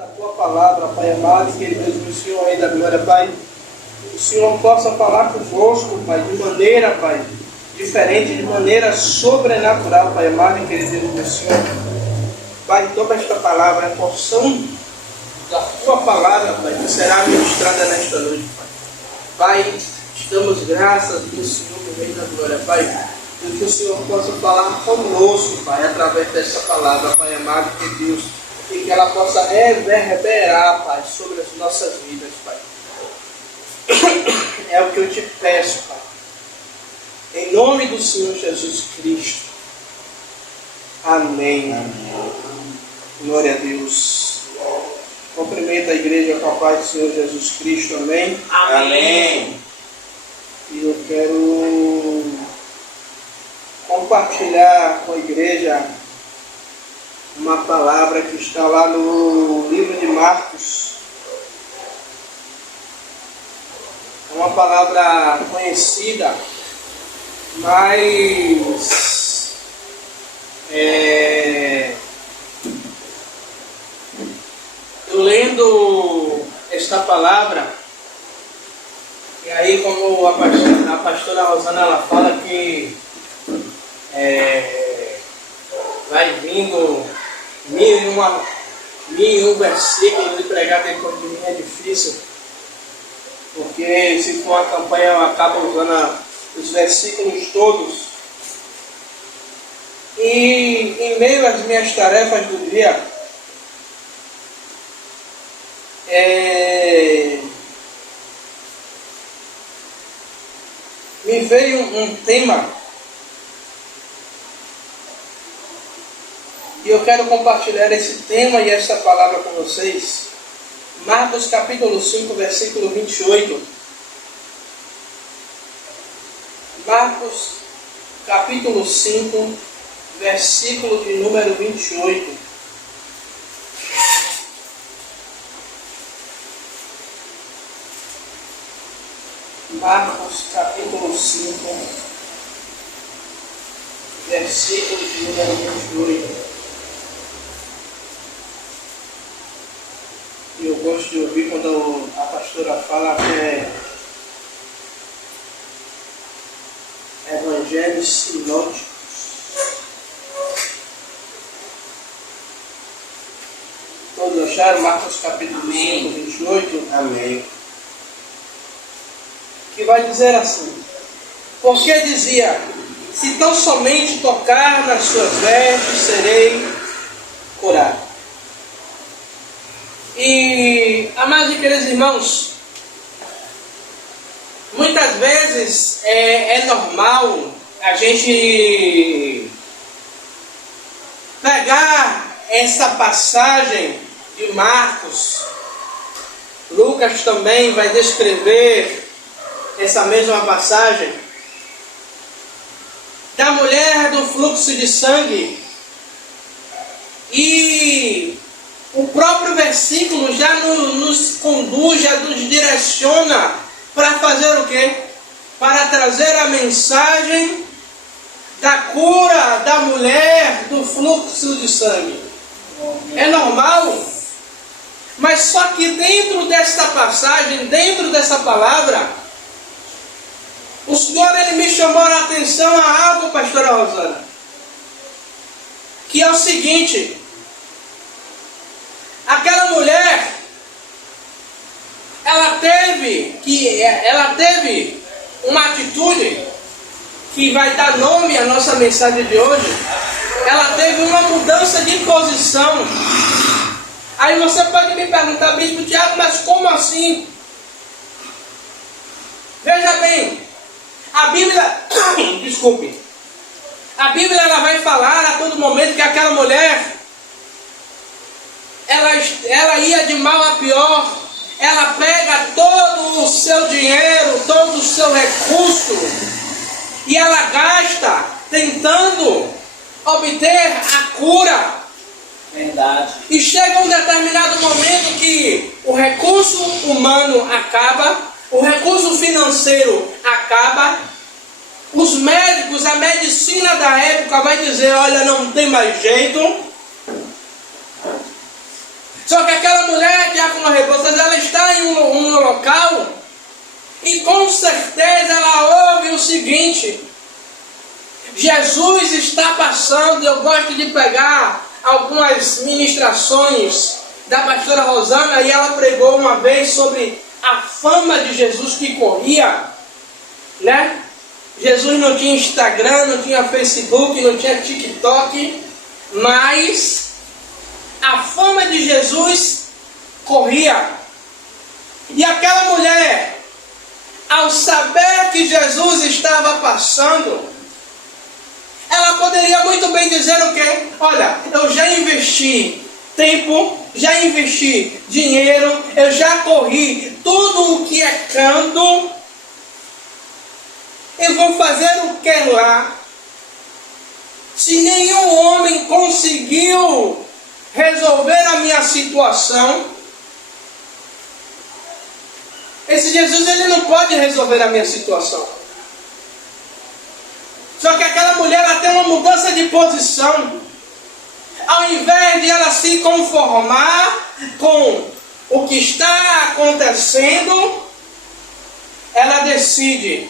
da tua palavra, Pai amado, que Deus, o Senhor, Rei da Glória, Pai, o Senhor possa falar conosco, Pai, de maneira, Pai, diferente, de maneira sobrenatural, Pai amado, que Deus, o Senhor, Pai, toma esta palavra, a porção da tua palavra, Pai, que será ministrada nesta noite, Pai. Pai, damos graças ao Senhor, Rei da Glória, Pai, e que o Senhor possa falar conosco, Pai, através desta palavra, Pai amado, que Deus, e que ela possa reverberar, Pai, sobre as nossas vidas, Pai. É o que eu te peço, Pai. Em nome do Senhor Jesus Cristo. Amém. Amém. Glória a Deus. Cumprimento a igreja com a paz do Senhor Jesus Cristo. Amém. Amém. E eu quero compartilhar com a igreja uma palavra que está lá no livro de Marcos. É uma palavra conhecida, mas eu lendo esta palavra, e aí como a pastora Rosana ela fala que vai vindo mil e um versículos de pregar dentro de mim é difícil, porque se for uma campanha eu acabo usando os versículos todos, e em meio às minhas tarefas do dia, me veio um tema, e eu quero compartilhar esse tema e essa palavra com vocês. Marcos capítulo 5, versículo 28. Marcos capítulo 5, versículo de número 28. Marcos capítulo 5, versículo de número 28. E eu gosto de ouvir quando a pastora fala que é evangelhos sinóticos. Todos acharam? Marcos capítulo 5, 28? Amém. Que vai dizer assim: porque dizia, se tão somente tocar nas suas vestes, serei curado. E, amados e queridos irmãos, muitas vezes é normal a gente pegar essa passagem de Marcos. Lucas também vai descrever essa mesma passagem da mulher do fluxo de sangue, e o próprio versículo já nos conduz, já nos direciona para fazer o quê? Para trazer a mensagem da cura da mulher do fluxo de sangue. É normal, mas só que dentro desta passagem, dentro dessa palavra, o Senhor ele me chamou a atenção a algo, pastora Rosana, que é o seguinte: aquela mulher, ela teve uma atitude que vai dar nome à nossa mensagem de hoje. Ela teve uma mudança de posição. Aí você pode me perguntar, Bispo Tiago, mas como assim? Veja bem, a Bíblia, desculpe, a Bíblia ela vai falar a todo momento que aquela mulher, ela ia de mal a pior. Ela pega todo o seu dinheiro, todo o seu recurso, e ela gasta tentando obter a cura. Verdade. E chega um determinado momento que o recurso humano acaba, o recurso financeiro acaba, os médicos, a medicina da época vai dizer, olha, não tem mais jeito. Só que aquela mulher, Diácono Rebouças, ela está em um local e com certeza ela ouve o seguinte: Jesus está passando. Eu gosto de pegar algumas ministrações da pastora Rosana, e ela pregou uma vez sobre a fama de Jesus que corria, né? Jesus não tinha Instagram, não tinha Facebook, não tinha TikTok, mas a fama de Jesus corria. E aquela mulher, ao saber que Jesus estava passando, ela poderia muito bem dizer o quê? Olha, eu já investi tempo, já investi dinheiro, eu já corri tudo o que é canto, eu vou fazer o que lá? Se nenhum homem conseguiu resolver a minha situação, esse Jesus, ele não pode resolver a minha situação. Só que aquela mulher, ela tem uma mudança de posição. Ao invés de ela se conformar com o que está acontecendo, ela decide.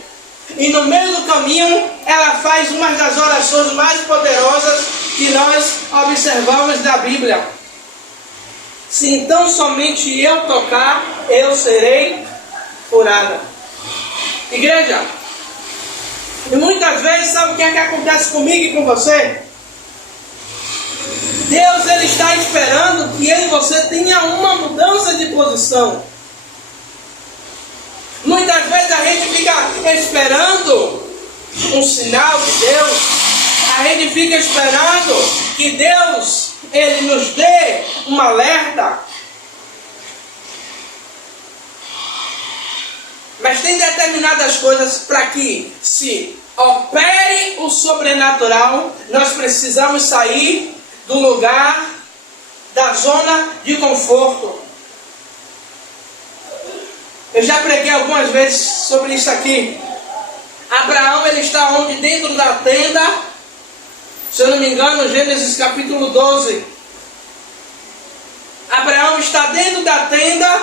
E no meio do caminho, ela faz uma das orações mais poderosas que nós observamos na Bíblia. Se então somente eu tocar, eu serei curada. Igreja, e muitas vezes, sabe o que é que acontece comigo e com você? Deus, ele está esperando que eu e você tenha uma mudança de posição. Muitas vezes a gente fica esperando um sinal de Deus. A gente fica esperando que Deus, ele nos dê um alerta. Mas tem determinadas coisas para que se opere o sobrenatural, nós precisamos sair do lugar, da zona de conforto. Eu já preguei algumas vezes sobre isso aqui. Abraão, ele está onde? Dentro da tenda. Se eu não me engano, Gênesis capítulo 12. Abraão está dentro da tenda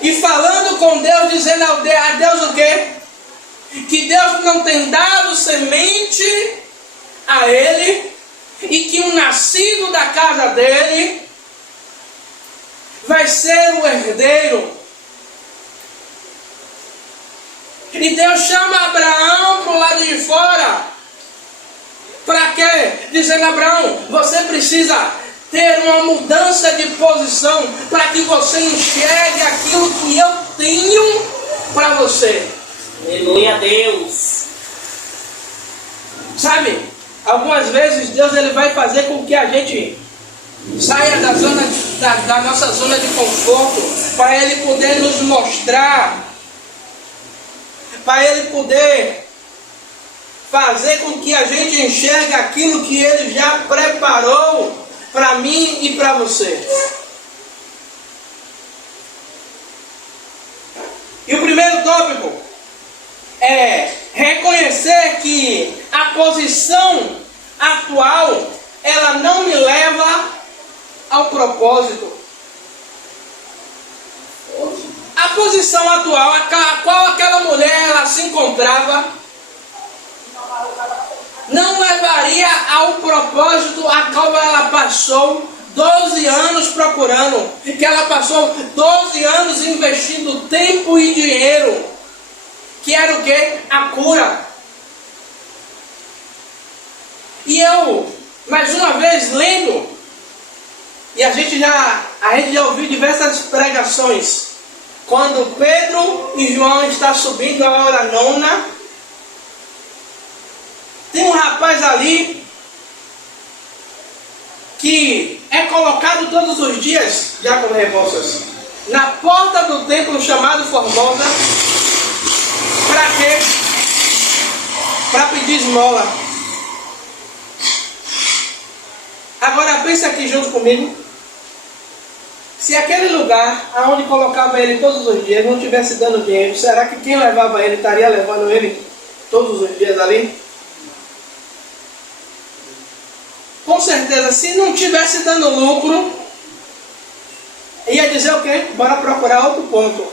e falando com Deus, dizendo a Deus o quê? Que Deus não tem dado semente a ele, e que o nascido da casa dele vai ser o herdeiro. E Deus chama Abraão para o lado de fora. Para quê? Dizendo: Abraão, você precisa ter uma mudança de posição para que você enxergue aquilo que eu tenho para você. Aleluia a Deus. Sabe, algumas vezes Deus, ele vai fazer com que a gente saia da nossa zona de conforto, para Ele poder nos mostrar, para Ele poder fazer com que a gente enxergue aquilo que Ele já preparou para mim e para você. E o primeiro tópico é reconhecer que a posição atual, ela não me leva ao propósito. A posição atual, a qual aquela mulher ela se encontrava, não levaria ao propósito a qual ela passou 12 anos procurando, que ela passou 12 anos investindo tempo e dinheiro, que era o quê? A cura. E eu, mais uma vez, lendo, e a gente já ouviu diversas pregações, quando Pedro e João estão subindo a hora nona, tem um rapaz ali que é colocado todos os dias, Diácono Rebouças, na porta do templo chamado Formosa. Para quê? Para pedir esmola. Agora pensa aqui junto comigo. Se aquele lugar aonde colocava ele todos os dias não estivesse dando dinheiro, será que quem levava ele estaria levando ele todos os dias ali? Com certeza, se não estivesse dando lucro, ia dizer o quê? Bora procurar outro ponto.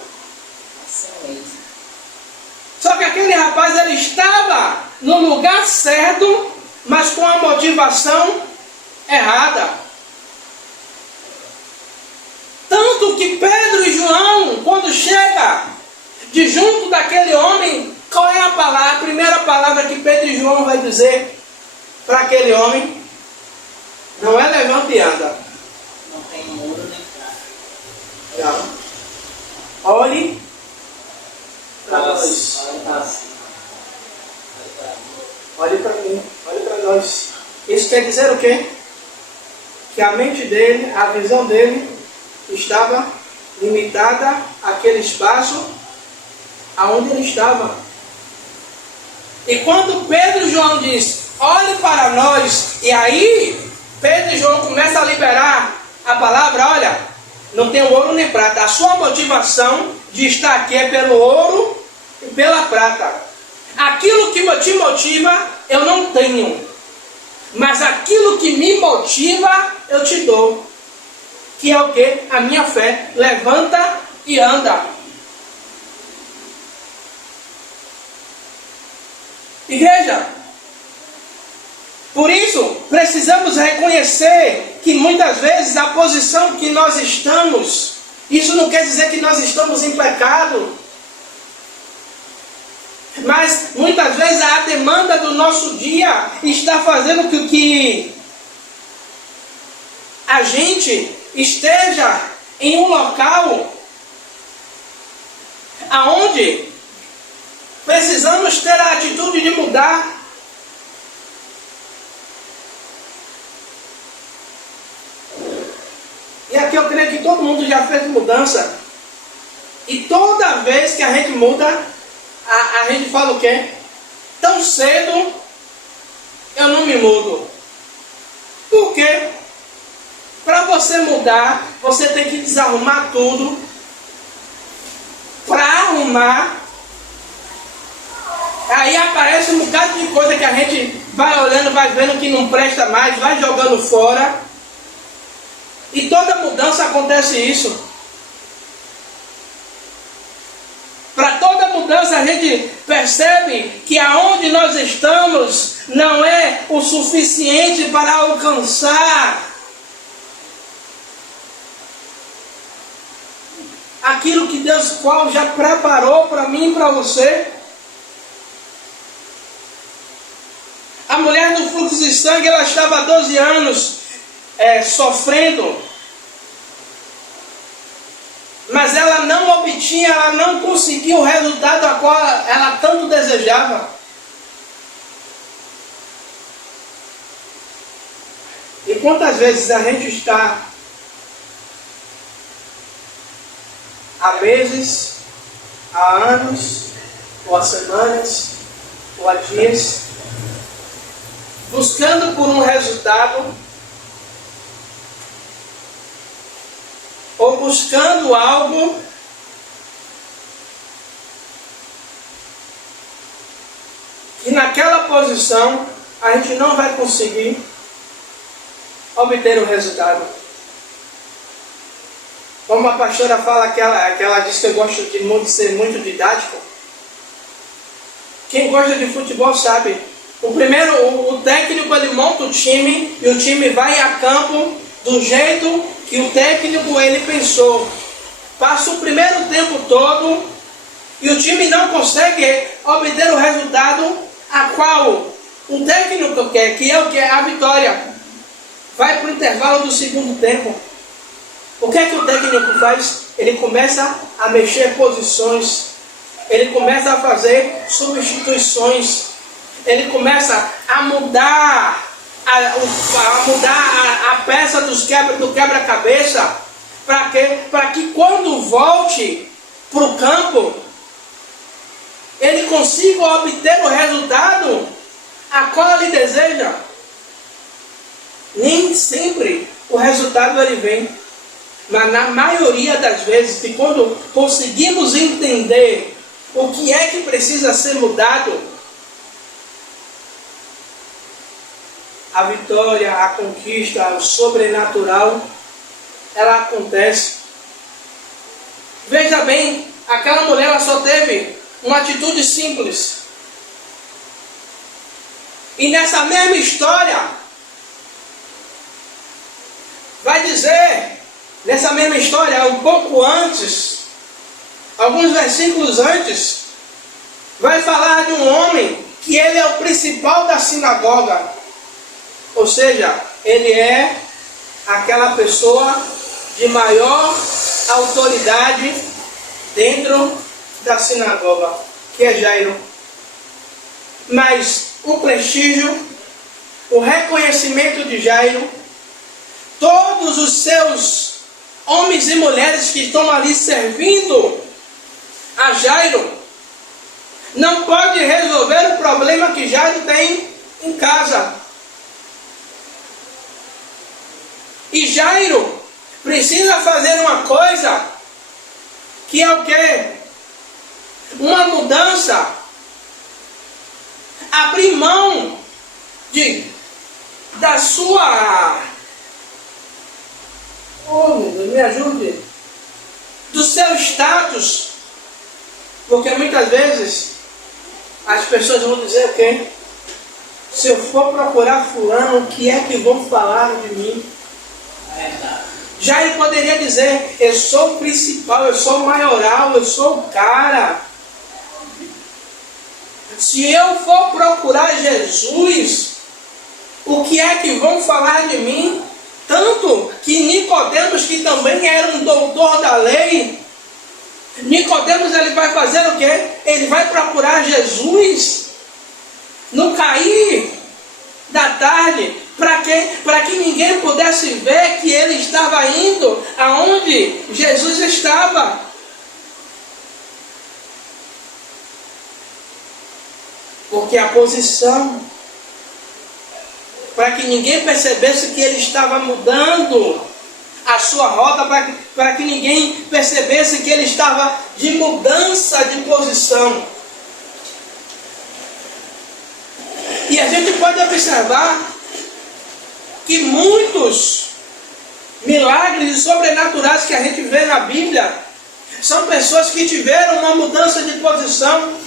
Só que aquele rapaz, ele estava no lugar certo, mas com a motivação errada. Tanto que Pedro e João, quando chega de junto daquele homem, qual é a palavra? A primeira palavra que Pedro e João vai dizer para aquele homem? Não é levanta e anda. Não tem muro nem prato. Não. Olhe para nós. Olhe para mim. Olhe para nós. Isso quer dizer o quê? Que a mente dele, a visão dele, estava limitada àquele espaço aonde ele estava. E quando Pedro e João diz, olhe para nós, e aí Pedro e João começam a liberar a palavra, olha, não tem ouro nem prata. A sua motivação de estar aqui é pelo ouro e pela prata. Aquilo que te motiva, eu não tenho. Mas aquilo que me motiva, eu te dou. Que é o que? A minha fé. Levanta e anda. Igreja, por isso precisamos reconhecer que muitas vezes a posição que nós estamos, isso não quer dizer que nós estamos em pecado, mas muitas vezes a demanda do nosso dia está fazendo com que a gente esteja em um local aonde precisamos ter a atitude de mudar. E aqui eu creio que todo mundo já fez mudança. E toda vez que a gente muda, a gente fala o quê? Tão cedo eu não me mudo. Por quê? Para você mudar, você tem que desarrumar tudo. Para arrumar, aí aparece um bocado de coisa que a gente vai olhando, vai vendo que não presta mais, vai jogando fora. E toda mudança acontece isso. Para toda mudança a gente percebe que aonde nós estamos não é o suficiente para alcançar aquilo que Deus qual já preparou para mim e para você. A mulher do fluxo de sangue, ela estava há 12 anos sofrendo, mas ela não obtinha, ela não conseguia o resultado a qual ela tanto desejava. E quantas vezes a gente está há meses, há anos, ou há semanas, ou há dias, buscando por um resultado, ou buscando algo que naquela posição a gente não vai conseguir obter o resultado. Como a pastora fala, que ela diz que eu gosto de ser muito didático. Quem gosta de futebol sabe. O técnico, ele monta o time e o time vai a campo do jeito que o técnico ele pensou. Passa o primeiro tempo todo e o time não consegue obter o resultado a qual o técnico quer, que é o que é a vitória. Vai para o intervalo do segundo tempo. O que é que o técnico faz? Ele começa a mexer posições, ele começa a fazer substituições, ele começa a mudar a peça do quebra-cabeça, para quê? Para que quando volte para o campo, ele consiga obter o resultado a qual ele deseja. Nem sempre o resultado ele vem, mas na maioria das vezes, que quando conseguimos entender o que é que precisa ser mudado, a vitória, a conquista, o sobrenatural, ela acontece. Veja bem, aquela mulher ela só teve uma atitude simples. E nessa mesma história, vai dizer, nessa mesma história, um pouco antes, alguns versículos antes, vai falar de um homem que ele é o principal da sinagoga. Ou seja, ele é aquela pessoa de maior autoridade dentro da sinagoga, que é Jairo. Mas o prestígio, o reconhecimento de Jairo, todos os seus homens e mulheres que estão ali servindo a Jairo, não pode resolver o problema que Jairo tem em casa. E Jairo precisa fazer uma coisa, que é o quê? Uma mudança. Abrir mão da sua... Oh, meu Deus, me ajude. Do seu status. Porque muitas vezes as pessoas vão dizer o quê? Se eu for procurar fulano, o que é que vão falar de mim? Jairo poderia dizer, eu sou o principal, eu sou o maioral, eu sou o cara. Se eu for procurar Jesus, o que é que vão falar de mim? Tanto que Nicodemos, que também era um doutor da lei, Nicodemos ele vai fazer o quê? Ele vai procurar Jesus no cair da tarde. Para quê? Para que ninguém pudesse ver que ele estava indo aonde Jesus estava. Porque a posição, para que ninguém percebesse que ele estava mudando a sua rota, para que ninguém percebesse que ele estava de mudança de posição. E a gente pode observar que muitos milagres sobrenaturais que a gente vê na Bíblia são pessoas que tiveram uma mudança de posição.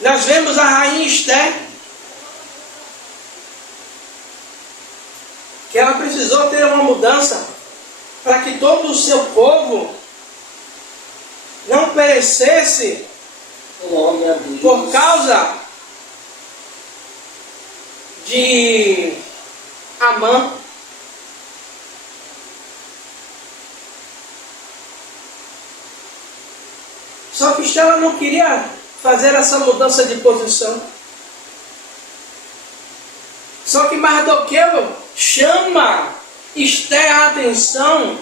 Nós vemos a rainha Esther, que ela precisou ter uma mudança para que todo o seu povo não perecesse por causa de Amã. Só que Esther não queria fazer essa mudança de posição. Só que Mardoqueu chama Esther a atenção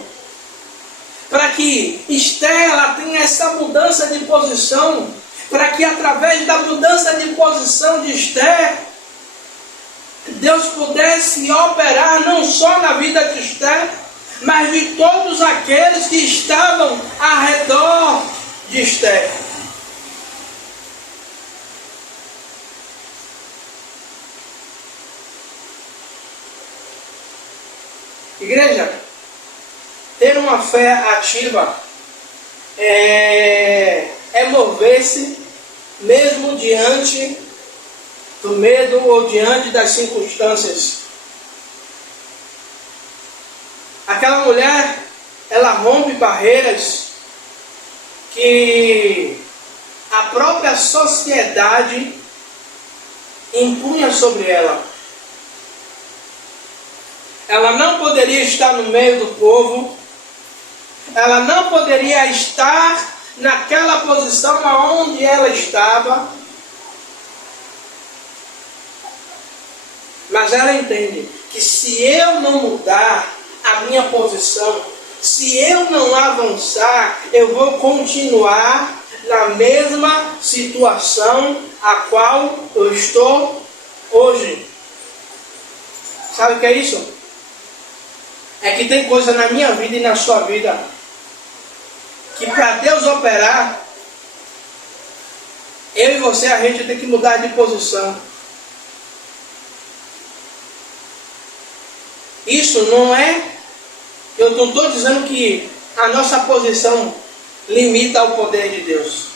para que Esther ela tenha essa mudança de posição, para que através da mudança de posição de Esther, Deus pudesse operar não só na vida de Esther, mas de todos aqueles que estavam ao redor de Esther. Igreja, ter uma fé ativa é mover-se mesmo diante do medo ou diante das circunstâncias. Aquela mulher, ela rompe barreiras que a própria sociedade impunha sobre ela. Ela não poderia estar no meio do povo, ela não poderia estar naquela posição onde ela estava, mas ela entende que se eu não mudar a minha posição, se eu não avançar, eu vou continuar na mesma situação a qual eu estou hoje. Sabe o que é isso? É que tem coisa na minha vida e na sua vida que para Deus operar, eu e você, a gente tem que mudar de posição. Isso não é, eu não estou dizendo que a nossa posição limita o poder de Deus.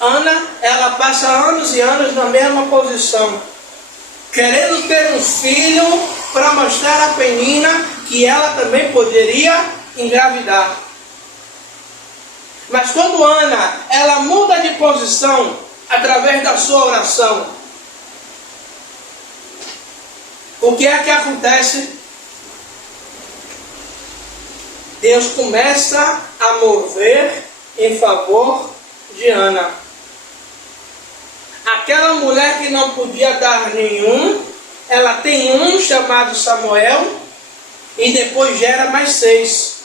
Ana, ela passa anos e anos na mesma posição, querendo ter um filho para mostrar a Penina que ela também poderia engravidar. Mas quando Ana, ela muda de posição através da sua oração, o que é que acontece? Deus começa a mover em favor de Ana. Aquela mulher que não podia dar nenhum, ela tem um chamado Samuel e depois gera mais 6.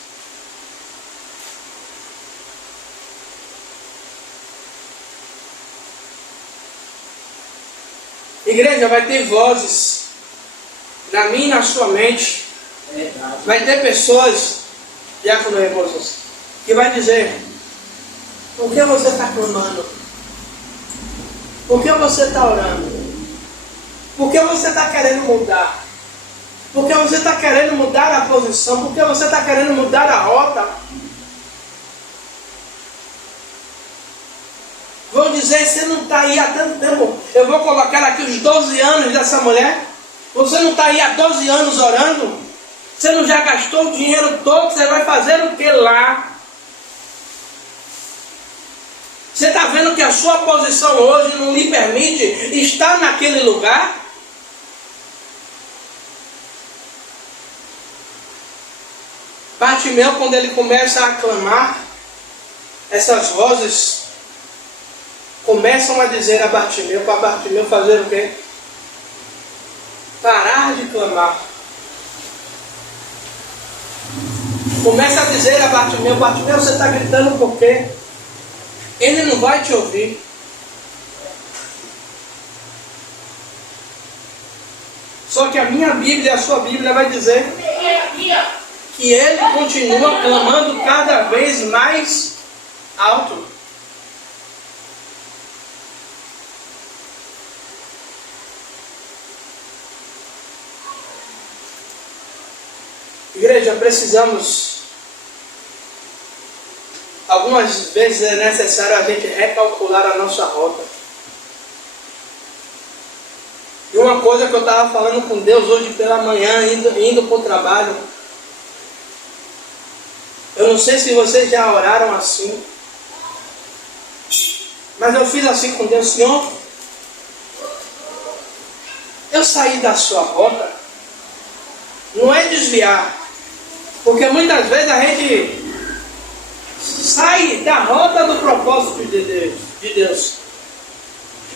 Igreja, vai ter vozes na minha e na sua mente. Vai ter pessoas, diácono Rebouças, que vai dizer: por que você está clamando? Por que você está orando? Por que você está querendo mudar? Por que você está querendo mudar a posição? Por que você está querendo mudar a rota? Vou dizer, você não está aí há tanto tempo. Eu vou colocar aqui os 12 anos dessa mulher. Você não está aí há 12 anos orando? Você não já gastou o dinheiro todo? Você vai fazer o que lá? Você está vendo que a sua posição hoje não lhe permite estar naquele lugar? Bartimeu, quando ele começa a clamar, essas vozes começam a dizer a Bartimeu, para Bartimeu fazer o quê? Parar de clamar. Começa a dizer a Bartimeu: Bartimeu, você está gritando por quê? Ele não vai te ouvir. Só que a minha Bíblia e a sua Bíblia vai dizer que ele continua clamando cada vez mais alto. Igreja, precisamos, algumas vezes é necessário a gente recalcular a nossa rota. E uma coisa que eu estava falando com Deus hoje pela manhã, indo para o trabalho, eu não sei se vocês já oraram assim, mas eu fiz assim com Deus: Senhor, eu saí da sua rota, não é desviar, porque muitas vezes a gente sai da rota do propósito de Deus.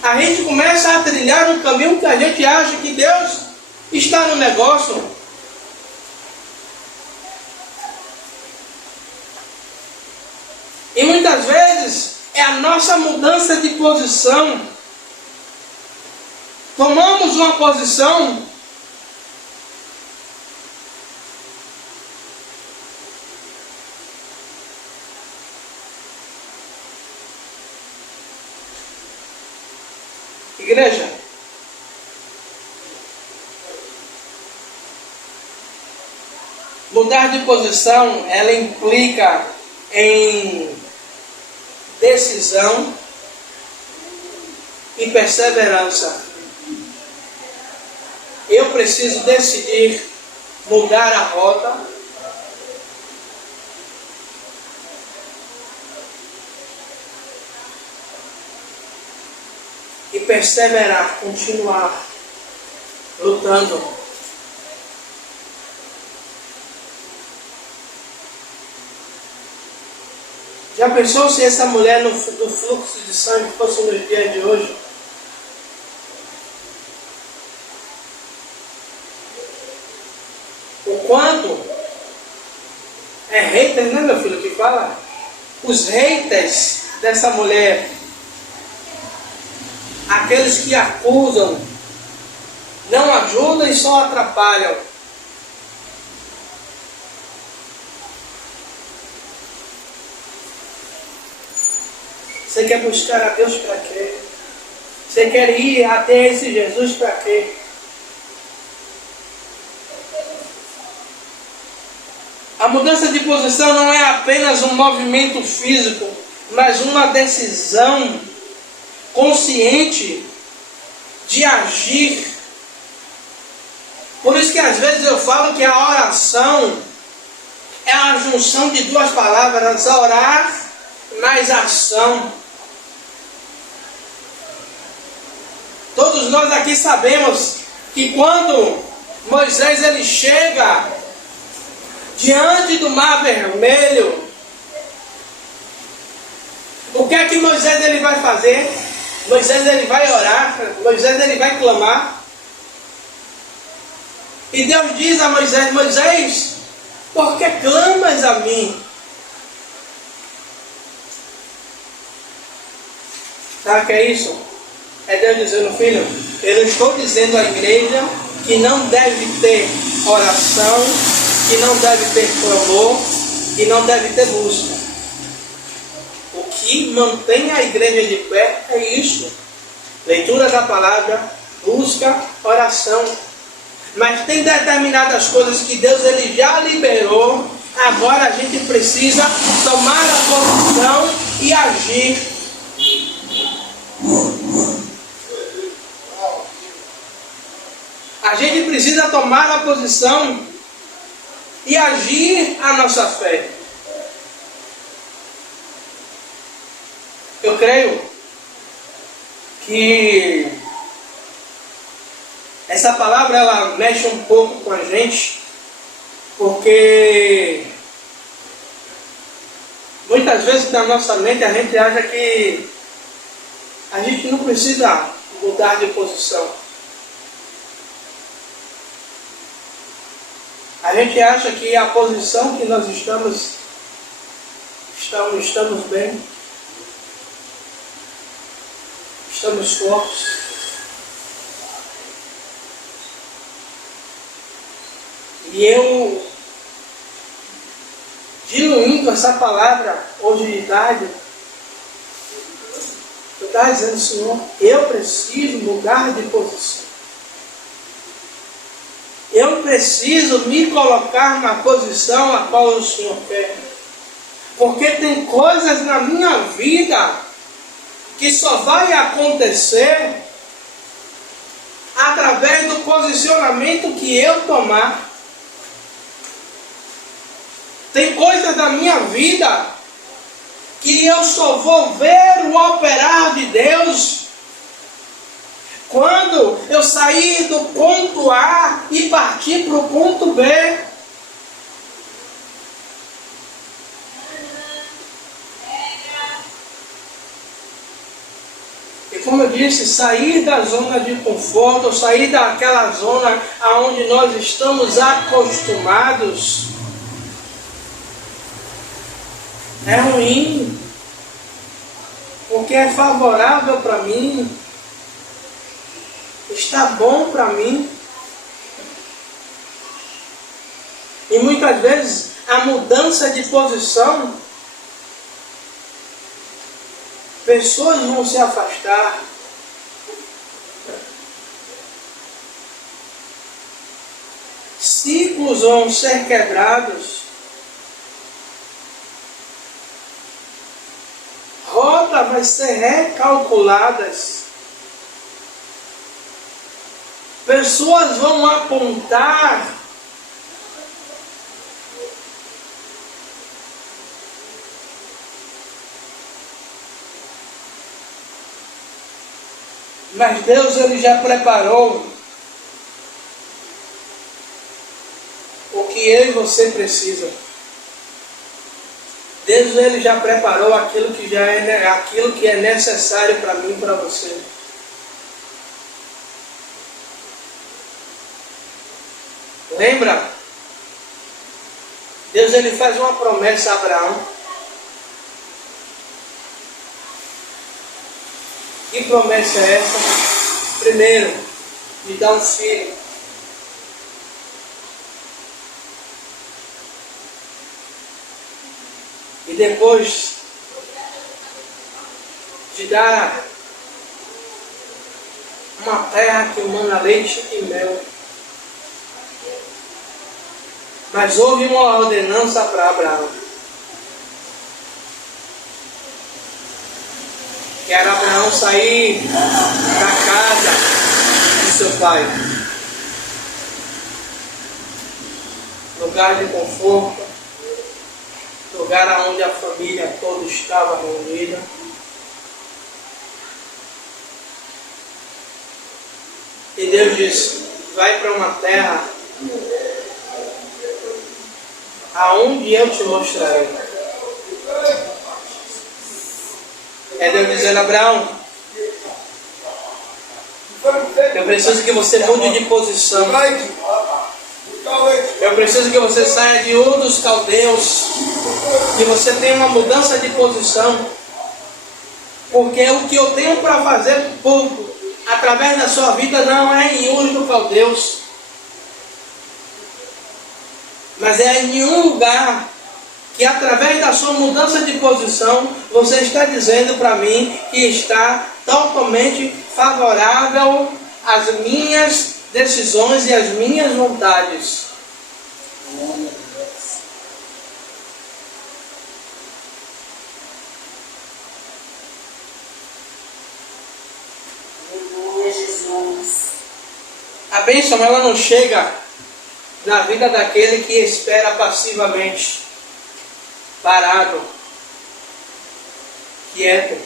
A gente começa a trilhar um caminho que a gente acha que Deus está no negócio. E muitas vezes é a nossa mudança de posição. Tomamos uma posição igreja, mudar de posição, ela implica em decisão e perseverança. Eu preciso decidir mudar a rota, e perseverar, continuar lutando. Já pensou se essa mulher no fluxo de sangue fosse nos dias de hoje? O quanto é haters, né, meu filho, que fala? Os haters dessa mulher, aqueles que acusam, não ajudam e só atrapalham. Você quer buscar a Deus para quê? Você quer ir até esse Jesus para quê? A mudança de posição não é apenas um movimento físico, mas uma decisão consciente de agir. Por isso que às vezes eu falo que a oração é a junção de duas palavras, orar mais ação. Todos nós aqui sabemos que quando Moisés ele chega diante do Mar Vermelho, o que é que Moisés ele vai fazer? Moisés ele vai orar, Moisés ele vai clamar. E Deus diz a Moisés: Moisés, por que clamas a mim? Sabe o que é isso? É Deus dizendo: filho, eu estou dizendo à igreja que não deve ter oração, que não deve ter clamor, que não deve ter busca. O que mantém a igreja de pé é isso: leitura da palavra, busca, oração. Mas tem determinadas coisas que Deus ele já liberou. Agora a gente precisa tomar a posição e agir. A gente precisa tomar a posição e agir a nossa fé. Eu creio que essa palavra ela mexe um pouco com a gente, porque muitas vezes na nossa mente a gente acha que a gente não precisa mudar de posição. A gente acha que a posição que nós estamos bem, estamos fortes. E eu, diluindo essa palavra hoje de tarde, eu estava dizendo: Senhor, eu preciso mudar de posição. Eu preciso me colocar na posição a qual o Senhor quer. Porque tem coisas na minha vida que só vai acontecer através do posicionamento que eu tomar. Tem coisas da minha vida que eu só vou ver o operar de Deus quando eu sair do ponto A e partir para o ponto B. E como eu disse, sair da zona de conforto, sair daquela zona aonde nós estamos acostumados, é ruim, porque é favorável para mim, está bom para mim. E muitas vezes a mudança de posição, pessoas vão se afastar, ciclos vão ser quebrados, rotas vão ser recalculadas, pessoas vão apontar mas Deus ele já preparou o que eu e você precisa. Deus ele já preparou aquilo que é necessário para mim e para você. Lembra? Deus ele faz uma promessa a Abraão. Que promessa é essa? Primeiro, me dá um filho. E depois de dar uma terra que emana leite e mel. Mas houve uma ordenança para Abraão. Que era Abraão sair da casa de seu pai. Lugar de conforto. Lugar onde a família toda estava reunida. E Deus disse, vai para uma terra aonde eu te mostrarei. É Deus dizendo, Abraão, eu preciso que você mude de posição. Eu preciso que você saia de Ur dos Caldeus. Que você tenha uma mudança de posição. Porque o que eu tenho para fazer através da sua vida não é em Ur dos Caldeus. Mas é em um lugar que através da sua mudança de posição, você está dizendo para mim que está totalmente favorável às minhas decisões e às minhas vontades. A bênção, ela não chega na vida daquele que espera passivamente, parado, quieto.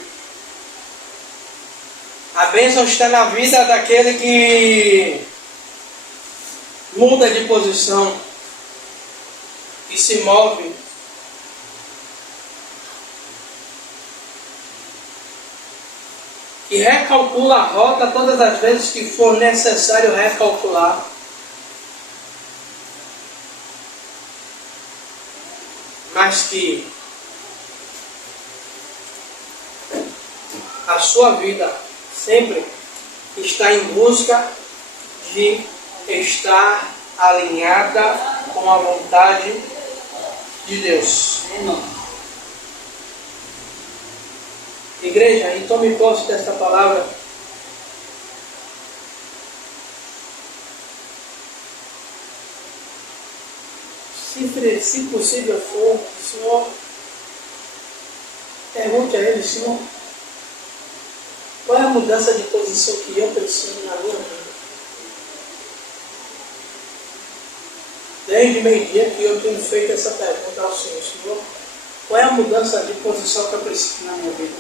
A bênção está na vida daquele que muda de posição, que se move. Que recalcula a rota todas as vezes que for necessário recalcular. Mas que a sua vida sempre está em busca de estar alinhada com a vontade de Deus. Igreja, e tome posse desta palavra. Se possível for, Senhor, pergunte a Ele, Senhor, qual é a mudança de posição que eu preciso na minha vida? Desde meio-dia que eu tenho feito essa pergunta ao Senhor, Senhor, qual é a mudança de posição que eu preciso na minha vida?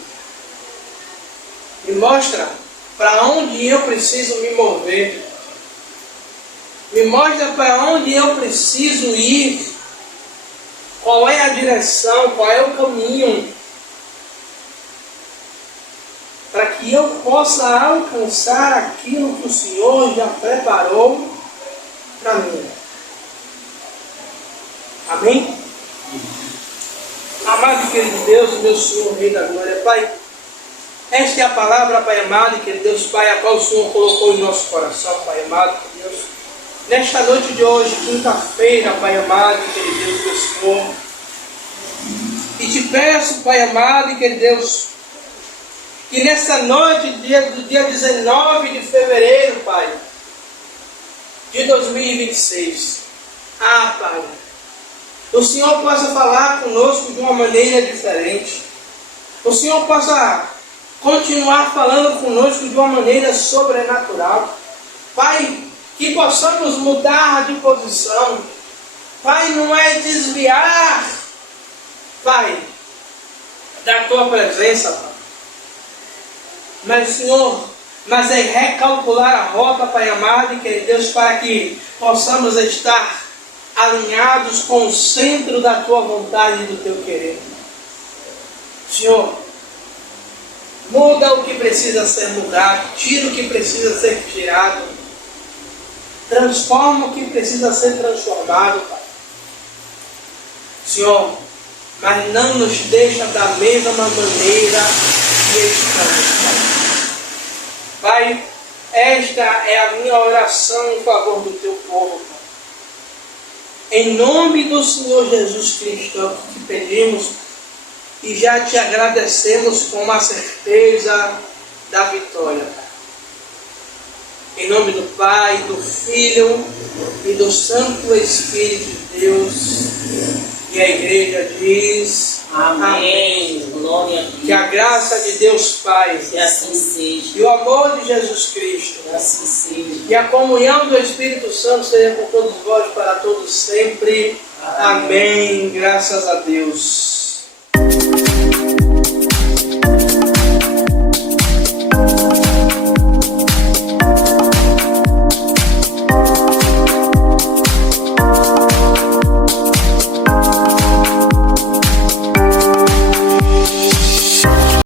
Me mostra para onde eu preciso me mover. Me mostra para onde eu preciso ir. Qual é a direção, qual é o caminho. Para que eu possa alcançar aquilo que o Senhor já preparou para mim. Amém? Amado e querido Deus, meu Senhor, Rei da Glória, Pai. Esta é a palavra, Pai amado e querido Deus, Pai, a qual o Senhor colocou em nosso coração, Pai amado, Deus. Nesta noite de hoje, quinta-feira, Pai amado e querido Deus, meu Senhor. E te peço, Pai amado e querido Deus, que nessa noite, do dia 19 de fevereiro, Pai, de 2026, Pai, o Senhor possa falar conosco de uma maneira diferente. O Senhor possa continuar falando conosco de uma maneira sobrenatural. Pai, que possamos mudar de posição. Pai, não é desviar, Pai, da Tua presença, Pai. Mas, Senhor, mas é recalcular a rota, Pai amado e querido Deus, para que possamos estar alinhados com o centro da Tua vontade e do Teu querer. Senhor, muda o que precisa ser mudado, tira o que precisa ser tirado, transforma o que precisa ser transformado, Pai. Senhor, mas não nos deixa da mesma maneira que estamos, Pai. Pai, esta é a minha oração em favor do Teu povo, Pai. Em nome do Senhor Jesus Cristo, que pedimos e já te agradecemos com a certeza da vitória. Em nome do Pai, do Filho e do Santo Espírito de Deus. E a igreja diz: Amém. Glória a Deus. Que a graça de Deus Pai, Que assim seja. e o amor de Jesus Cristo, Que assim seja. e a comunhão do Espírito Santo seja com todos vós para todos sempre. Amém. Graças a Deus.